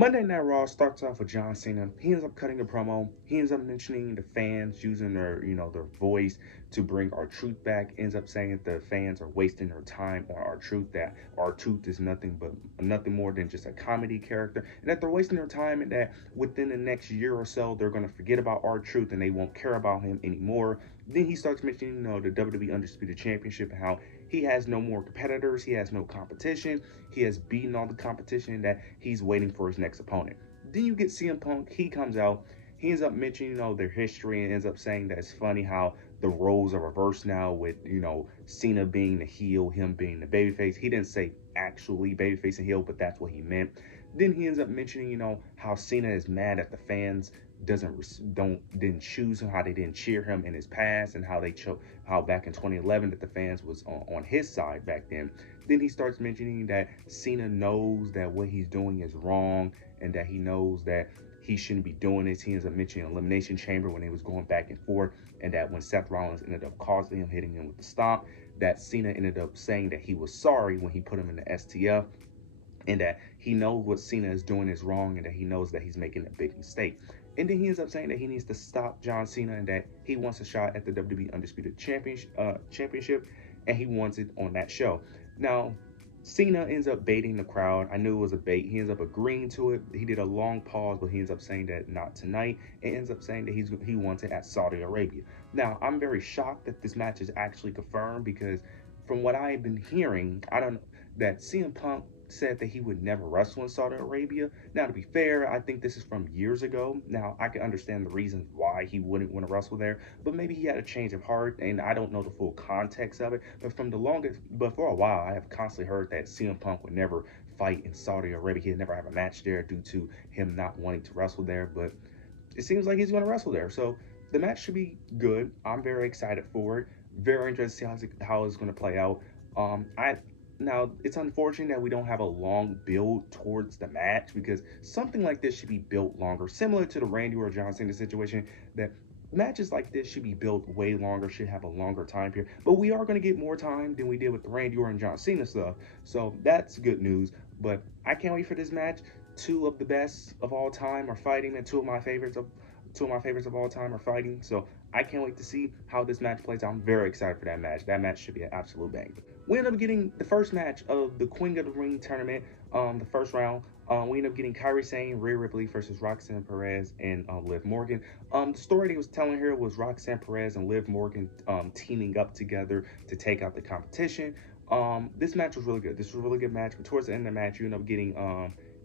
Monday Night Raw starts off with John Cena. He ends up cutting a promo. He ends up mentioning the fans using their voice to bring R-Truth back. Ends up saying that the fans are wasting their time on R-Truth, that R-Truth is nothing more than just a comedy character, and that they're wasting their time, and that within the next year or so they're gonna forget about R-Truth and they won't care about him anymore. Then he starts mentioning, the WWE Undisputed Championship and how he has no more competitors, he has no competition, he has beaten all the competition, that he's waiting for his next opponent. Then you get CM Punk, he comes out, he ends up mentioning, their history, and ends up saying that it's funny how the roles are reversed now with, Cena being the heel, him being the babyface. He didn't say actually babyface and heel, but that's what he meant. Then he ends up mentioning, how Cena is mad at the fans didn't choose him, how they didn't cheer him in his past, and how back in 2011 that the fans was on his side back then. Then he starts mentioning that Cena knows that what he's doing is wrong, and that he knows that he shouldn't be doing this. He ends up mentioning Elimination Chamber when they was going back and forth, and that when Seth Rollins ended up causing him, hitting him with the stomp, that Cena ended up saying that he was sorry when he put him in the STF, and that he knows what Cena is doing is wrong, and that he knows that he's making a big mistake. And then he ends up saying that he needs to stop John Cena, and that he wants a shot at the WWE Undisputed Championship, and he wants it on that show. Now, Cena ends up baiting the crowd. I knew it was a bait. He ends up agreeing to it. He did a long pause, but he ends up saying that not tonight. And ends up saying that he wants it at Saudi Arabia. Now, I'm very shocked that this match is actually confirmed, because from what I've been hearing, I don't that CM Punk said that he would never wrestle in Saudi Arabia. Now, to be fair, I think this is from years ago. Now, I can understand the reasons why he wouldn't want to wrestle there, but maybe he had a change of heart, and I don't know the full context of it. But for a while, I have constantly heard that CM Punk would never fight in Saudi Arabia. He'd never have a match there due to him not wanting to wrestle there, but it seems like he's going to wrestle there. So the match should be good. I'm very excited for it. Very interested to see how it's going to play out. I Now, it's unfortunate that we don't have a long build towards the match, because something like this should be built longer, similar to the Randy or John Cena situation, that matches like this should be built way longer, should have a longer time period. But we are going to get more time than we did with the Randy Orton and John Cena stuff, so that's good news. But I can't wait for this match. Two of the best of all time are fighting, and two of my favorites of all time are fighting. So I can't wait to see how this match plays out. I'm very excited for that match. That match should be an absolute bang. We end up getting the first match of the Queen of the Ring tournament, the first round. We end up getting Kairi Sane, Rhea Ripley versus Roxanne Perez and Liv Morgan. The story they was telling here was Roxanne Perez and Liv Morgan teaming up together to take out the competition. This match was really good. This was a really good match. But towards the end of the match, you end up getting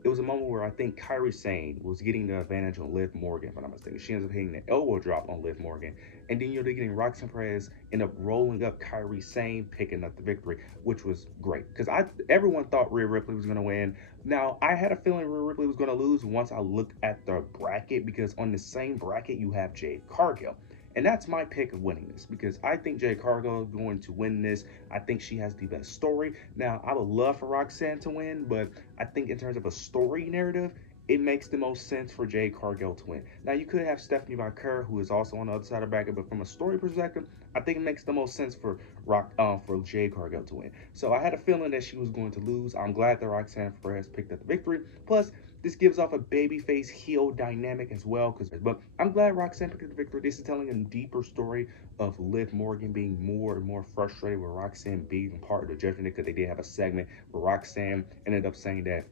it was a moment where I think Kairi Sane was getting the advantage on Liv Morgan, if I'm not mistaken. She ends up hitting the elbow drop on Liv Morgan. And then you're getting Roxanne Perez end up rolling up Kairi Sane, picking up the victory, which was great. Because everyone thought Rhea Ripley was going to win. Now, I had a feeling Rhea Ripley was going to lose once I looked at the bracket, because on the same bracket, you have Jade Cargill. And that's my pick of winning this, because I think Jade Cargill is going to win this. I think she has the best story. Now, I would love for Roxanne to win, but I think in terms of a story narrative, it makes the most sense for Jade Cargill to win. Now, you could have Stephanie Vaquer, who is also on the other side of the bracket, but from a story perspective, I think it makes the most sense for Jade Cargill to win. So I had a feeling that she was going to lose. I'm glad that Roxanne Perez picked up the victory. Plus, this gives off a babyface heel dynamic as well. But I'm glad Roxanne picked up the victory. This is telling a deeper story of Liv Morgan being more and more frustrated with Roxanne being part of the Judgment Day, because they did have a segment where Roxanne ended up saying that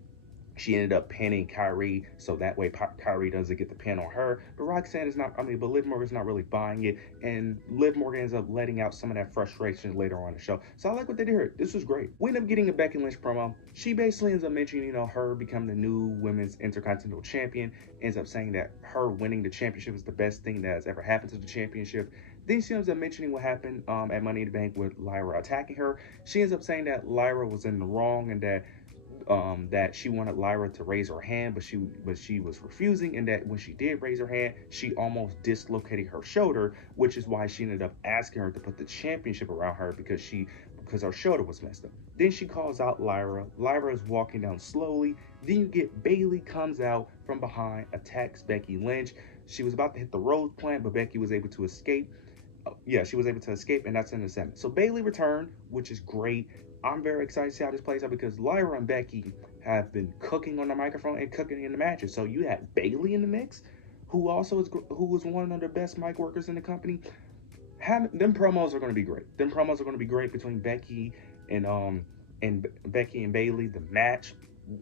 she ended up pinning Kairi, so that way Kairi doesn't get the pin on her. But Liv Morgan's not really buying it, and Liv Morgan ends up letting out some of that frustration later on in the show. So I like what they did here. This was great. We end up getting a Becky Lynch promo. She basically ends up mentioning, her becoming the new Women's Intercontinental Champion, ends up saying that her winning the championship is the best thing that has ever happened to the championship. Then she ends up mentioning what happened at Money in the Bank with Lyra attacking her. She ends up saying that Lyra was in the wrong, and that she wanted Lyra to raise her hand, but she was refusing, and that when she did raise her hand, she almost dislocated her shoulder, which is why she ended up asking her to put the championship around her, because her shoulder was messed up. Then she calls out Lyra. Lyra is walking down slowly. Then you get Bayley comes out from behind, attacks Becky Lynch. She was about to hit the rose plant, but Becky was able to escape. She was able to escape, and that's in the segment. So Bayley returned, which is great. I'm very excited to see how this plays out, because Lyra and Becky have been cooking on the microphone and cooking in the matches. So you had Bayley in the mix, who also is who was one of the best mic workers in the company. Them promos are going to be great. Them promos are going to be great between and um Becky and Bayley. The match,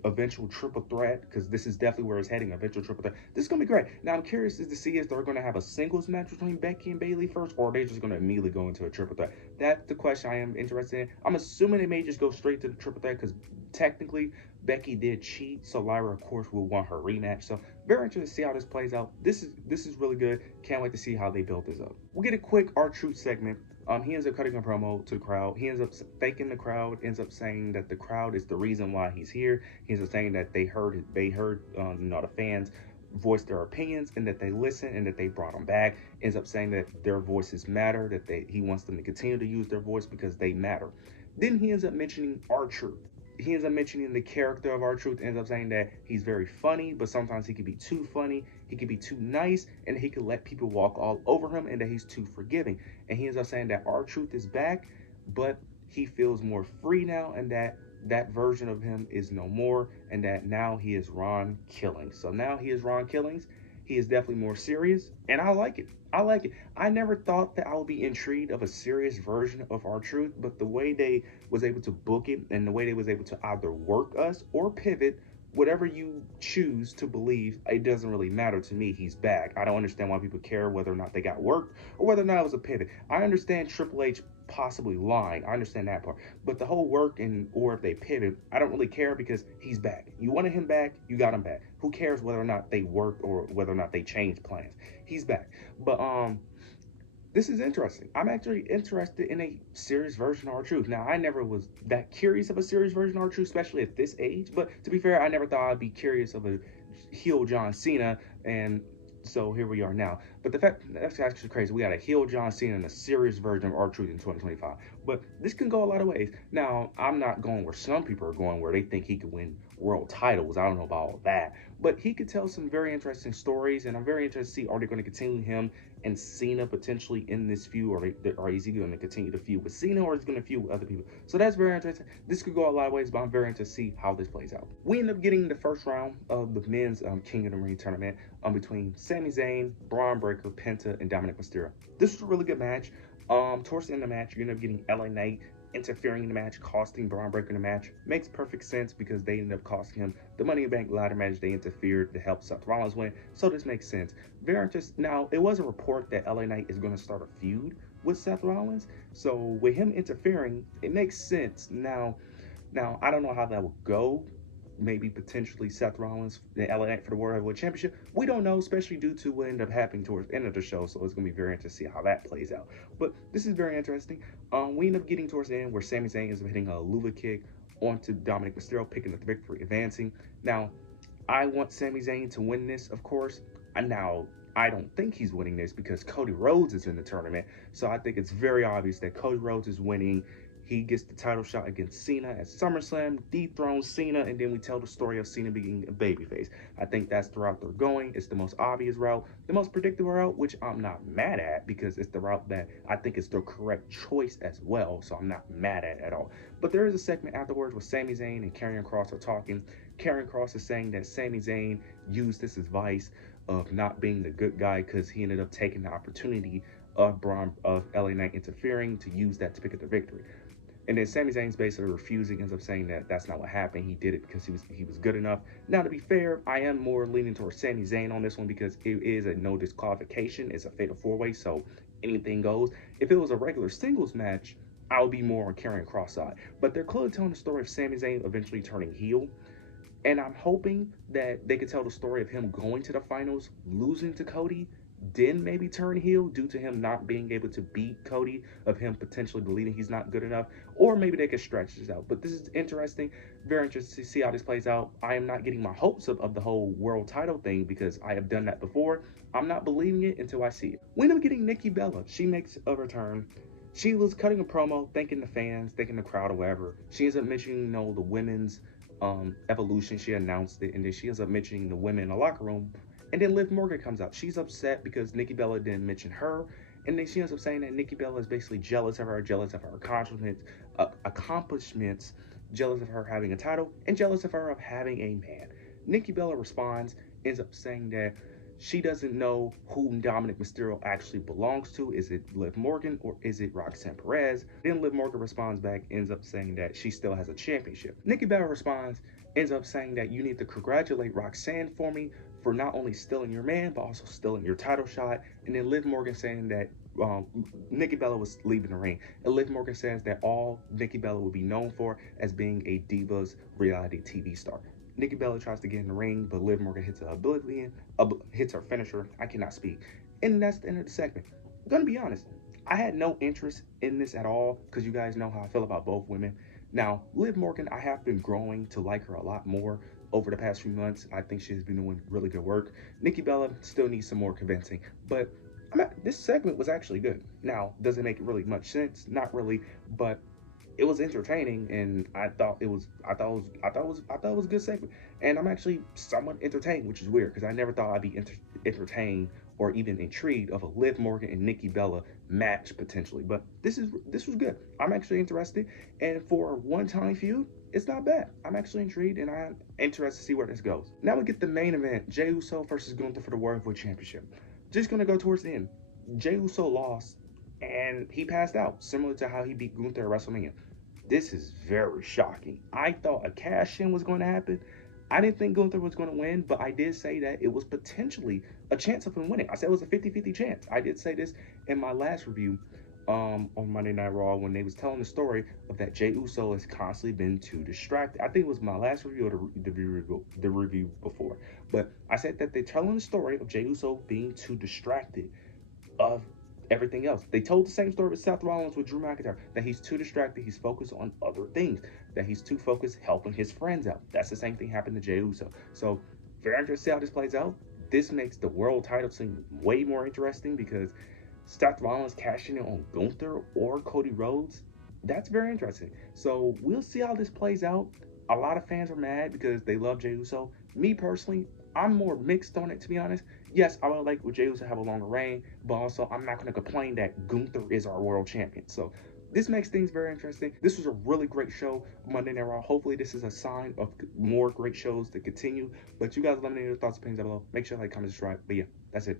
eventual triple threat, because this is definitely where it's heading. Eventual triple threat. This is going to be great. Now I'm curious to see if they're going to have a singles match between Becky and Bayley first, or are they just going to immediately go into a triple threat? That's the question I am interested in. I'm assuming they may just go straight to the triple threat because technically Becky did cheat, so Lyra, of course, will want her rematch. So very interested to see how this plays out. This is really good. Can't wait to see how they build this up. We'll get a quick R-Truth segment. He ends up cutting a promo to the crowd. He ends up thanking the crowd. Ends up saying that the crowd is the reason why he's here. He ends up saying that they heard the fans voice their opinions and that they listen and that they brought them back. Ends up saying that their voices matter. That he wants them to continue to use their voice because they matter. Then he ends up mentioning R-Truth. He ends up mentioning the character of R-Truth, ends up saying that he's very funny, but sometimes he can be too funny, he can be too nice, and he can let people walk all over him, and that he's too forgiving. And he ends up saying that R-Truth is back, but he feels more free now, and that version of him is no more, and that now he is Ron Killings. So now he is Ron Killings. He is definitely more serious, and I like it. I like it. I never thought that I would be intrigued of a serious version of R-Truth, but the way they was able to book it and the way they was able to either work us or pivot, whatever you choose to believe, it doesn't really matter to me. He's back. I don't understand why people care whether or not they got worked or whether or not it was a pivot. I understand Triple H possibly lying. I understand that part. But the whole work or if they pivot, I don't really care because he's back. You wanted him back, you got him back. Who cares whether or not they worked or whether or not they changed plans? He's back. But this is interesting. I'm actually interested in a serious version of R-Truth. Now, I never was that curious of a serious version of R-Truth, especially at this age. But to be fair, I never thought I'd be curious of a heel John Cena, and so here we are now. But the fact, that's actually crazy. We got a heel John Cena and a serious version of R-Truth in 2025. But this can go a lot of ways. Now, I'm not going where some people are going, where they think he could win world titles. I don't know about all that. But he could tell some very interesting stories, and I'm very interested to see, are they going to continue him and Cena potentially in this feud, or is he going to continue to feud with Cena, or is he going to feud with other people? So that's very interesting. This could go a lot of ways, but I'm very interested to see how this plays out. We end up getting the first round of the men's King of the Ring tournament between Sami Zayn, Braun Breaker, Penta, and Dominic Mysterio. This was a really good match. Towards the end of the match, you end up getting LA Knight interfering in the match, costing Braun Breaker the match. Makes perfect sense because they ended up costing him the Money in the Bank ladder match. They interfered to help Seth Rollins win, so this makes sense. Very interesting. Now, it was a report that LA Knight is going to start a feud with Seth Rollins, so with him interfering, it makes sense. Now, I don't know how that will go. Maybe potentially Seth Rollins and LA Knight for the World Heavyweight Championship. We don't know, especially due to what ended up happening towards the end of the show. So it's going to be very interesting to see how that plays out. But this is very interesting. We end up getting towards the end where Sami Zayn is hitting a Luva kick onto Dominic Mysterio, picking up the victory, advancing. Now, I want Sami Zayn to win this, of course. Now, I don't think he's winning this because Cody Rhodes is in the tournament. So I think it's very obvious that Cody Rhodes is winning. He gets the title shot against Cena at SummerSlam, dethrones Cena, and then we tell the story of Cena being a babyface. I think that's the route they're going. It's the most obvious route, the most predictable route, which I'm not mad at because it's the route that I think is the correct choice as well, so I'm not mad at all. But there is a segment afterwards where Sami Zayn and Karrion Kross are talking. Karrion Kross is saying that Sami Zayn used this advice of not being the good guy because he ended up taking the opportunity of LA Knight interfering to use that to pick up the victory. And then Sami Zayn's basically refusing, ends up saying that that's not what happened. He did it because he was good enough. Now, to be fair, I am more leaning towards Sami Zayn on this one because it is a no disqualification. It's a fatal four-way, so anything goes. If it was a regular singles match, I would be more on Karrion Kross side. But they're clearly telling the story of Sami Zayn eventually turning heel. And I'm hoping that they could tell the story of him going to the finals, losing to Cody, then maybe turn heel due to him not being able to beat Cody, of him potentially believing he's not good enough, or maybe they could stretch this out. But this is interesting, very interesting to see how this plays out. I am not getting my hopes up of the whole world title thing because I have done that before. I'm not believing it until I see it. We end up getting Nikki Bella. She makes a return. She was cutting a promo, thanking the fans, thanking the crowd or whatever. She ends up mentioning, the women's evolution. She announced it, and then she ends up mentioning the women in the locker room. And then Liv Morgan comes out. She's upset because Nikki Bella didn't mention her. And then she ends up saying that Nikki Bella is basically jealous of her accomplishments jealous of her having a title, and jealous of her of having a man. Nikki Bella responds, ends up saying that she doesn't know who Dominic Mysterio actually belongs to. Is it Liv Morgan or is it Roxanne Perez? Then Liv Morgan responds back, ends up saying that she still has a championship. Nikki Bella responds, ends up saying that you need to congratulate Roxanne for me for not only stealing your man, but also stealing your title shot. And then Liv Morgan saying that Nikki Bella was leaving the ring. And Liv Morgan says that all Nikki Bella will be known for as being a Divas reality TV star. Nikki Bella tries to get in the ring, but Liv Morgan hits her ability in, hits her finisher. I cannot speak. And that's the end of the segment. I'm gonna be honest, I had no interest in this at all because you guys know how I feel about both women. Now, Liv Morgan, I have been growing to like her a lot more over the past few months. I think she's been doing really good work. Nikki Bella still needs some more convincing, but this segment was actually good. Now, does it make really much sense? Not really, but it was entertaining, and I thought it was a good segment. And I'm actually somewhat entertained, which is weird because I never thought I'd be entertained or even intrigued of a Liv Morgan and Nikki Bella match potentially. But this was good. I'm actually interested, and for a one-time feud, it's not bad. I'm actually intrigued, and I'm interested to see where this goes. Now we get the main event: Jey Uso versus Gunther for the World Heavyweight Championship. Just gonna go towards the end. Jey Uso lost, and he passed out, similar to how he beat Gunther at WrestleMania. This is very shocking. I thought a cash-in was going to happen. I didn't think Gunther was going to win, but I did say that it was potentially a chance of him winning. I said it was a 50-50 chance. I did say this in my last review on Monday Night Raw when they was telling the story of that Jey Uso has constantly been too distracted. I think it was my last review or the review before. But I said that they're telling the story of Jey Uso being too distracted of everything else. They told the same story with Seth Rollins with Drew McIntyre, that he's too distracted, he's focused on other things, that he's too focused helping his friends out. That's the same thing happened to Jey Uso. So very interested to see how this plays out. This makes the world title seem way more interesting because Seth Rollins cashing in on Gunther or Cody Rhodes, that's very interesting. So we'll see how this plays out. A lot of fans are mad because they love Jey Uso. Me personally, I'm more mixed on it, to be honest. Yes, I would like Jey Uso to have a longer reign, but also I'm not going to complain that Gunther is our world champion. So this makes things very interesting. This was a really great show, Monday Night Raw. Hopefully this is a sign of more great shows to continue. But you guys let me know your thoughts and opinions down below. Make sure to like, comment, subscribe. But yeah, that's it.